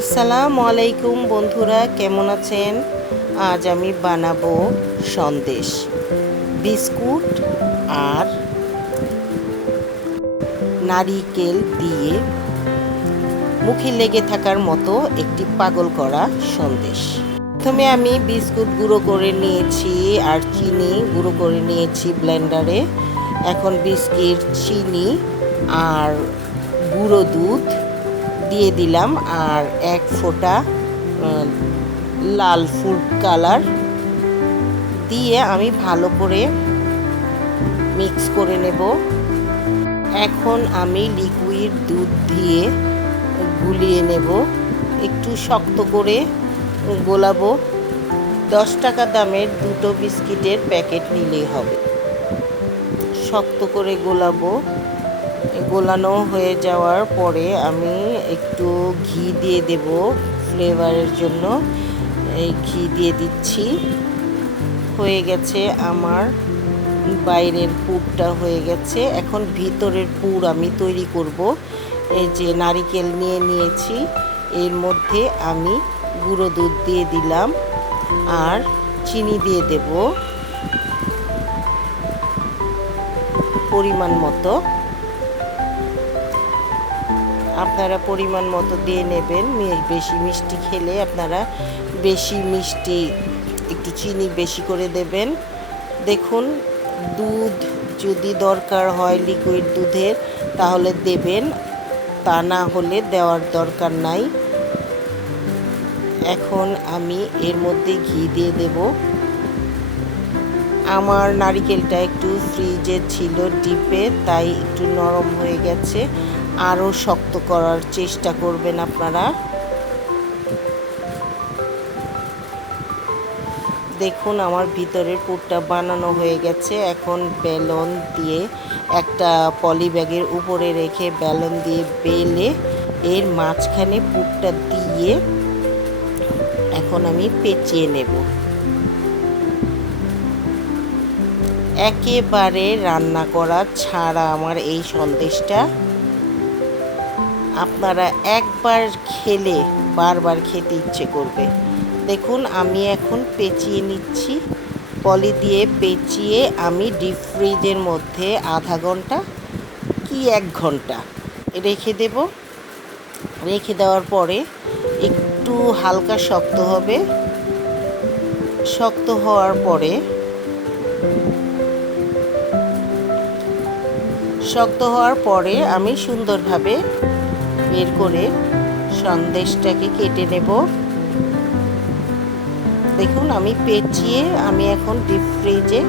আসসালামু আলাইকুম বন্ধুরা, কেমন আছেন? আজ আমি বানাবো সন্দেশ, বিস্কুট আর নারিকেল দিয়ে মুখে লেগে থাকার মতো একটি পাগল করা সন্দেশ। প্রথমে আমি বিস্কুট গুঁড়ো করে নিয়েছি আর চিনি গুঁড়ো করে নিয়েছি ব্লেন্ডারে। এখন বিস্কিট, চিনি আর গুঁড়ো দুধ দিয়ে দিলাম আর এক ফোঁটা লাল ফুড কালার দিয়ে আমি ভালো করে মিক্স করে নেব। এখন আমি লিকুইড দুধ দিয়ে গুলিয়ে নেব, একটু শক্ত করে গোলাবো। 10 টাকা দামের দুটো বিস্কিটের প্যাকেট নিলেই হবে। শক্ত করে গোলাবো। গোলানো হয়ে যাওয়ার পরে আমি একটু ঘি দিয়ে দেব ফ্লেভারের জন্য। এই ঘি দিয়ে দিচ্ছি। হয়ে গেছে আমার বাইরের পুরটা হয়ে গেছে। এখন ভিতরের পুর আমি তৈরি করব। এই যে নারিকেল নিয়ে নিয়েছি, এর মধ্যে আমি গুঁড়ো দুধ দিয়ে দিলাম আর চিনি দিয়ে দেব পরিমাণ মতো। আপনারা পরিমাণ মতো দিয়ে নেবেন। বেশি মিষ্টি খেলে আপনারা বেশি মিষ্টি, একটু চিনি বেশি করে দেবেন। দেখুন, দুধ যদি দরকার হয় লিকুইড দুধের তাহলে দেবেন, তা না হলে দেওয়ার দরকার নাই। এখন আমি এর মধ্যে ঘি দিয়ে দেব। আমার নারিকেলটা একটু ফ্রিজে ছিল ডিপে, তাই একটু নরম হয়ে গেছে। আরও শক্ত করার চেষ্টা করবেন আপনারা। দেখুন, আমার ভিতরের পুরটা বানানো হয়ে গেছে। এখন বেলন দিয়ে একটা পলি ব্যাগের উপরে রেখে বেলন দিয়ে বেলে এর মাঝখানে পুরটা দিয়ে এখন আমি পেঁচিয়ে নেব। একেবারে রান্না করা ছাড়া আমার এই সন্দেশটা আপনারা একবার খেলে বারবার খেতে ইচ্ছে করবে। দেখুন, আমি এখন পেঁচিয়ে নিচ্ছি। পলি দিয়ে পেঁচিয়ে আমি ডিপ ফ্রিজের মধ্যে আধা ঘন্টা কি 1 ঘন্টা রেখে দেব। রেখে দেওয়ার পরে একটু হালকা শক্ত হবে। শক্ত হওয়ার পরে আমি সুন্দরভাবে বের করে সন্দেশটাকে কেটে নেব। দেখুন, আমি পেঁচিয়ে আমি এখন ডিপ ফ্রিজে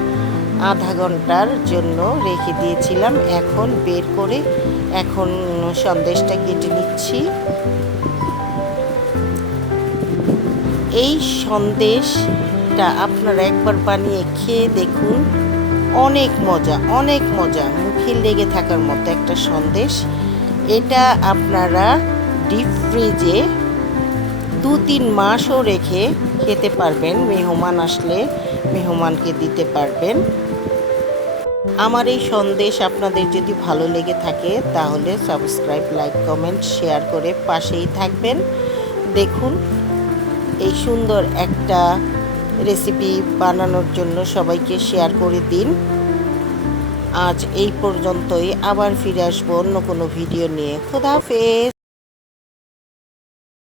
আধা ঘন্টার জন্য রেখে দিয়েছিলাম। এখন বের করে এখন সন্দেশটা কেটে নিচ্ছি। এই সন্দেশটা আপনারা একবার বানিয়ে খেয়ে দেখুন, অনেক মজা, অনেক মজা, মুখে লেগে থাকার মতো একটা সন্দেশ। এটা আপনারা ডিপ ফ্রিজে 2-3 মাসও রেখে খেতে পারবেন। মেহমান আসলে মেহমানকে দিতে পারবেন। আমার এই সন্দেশ আপনাদের যদি ভালো লেগে থাকে তাহলে সাবস্ক্রাইব, লাইক, কমেন্ট, শেয়ার করে পাশেই থাকবেন। দেখুন, এই সুন্দর একটা রেসিপি বানানোর জন্য সবাইকে শেয়ার করে দিন। আজ এই পর্যন্তই। আবার ফিরে আসবো অন্য কোনো ভিডিও নিয়ে। খোদা হাফেজ।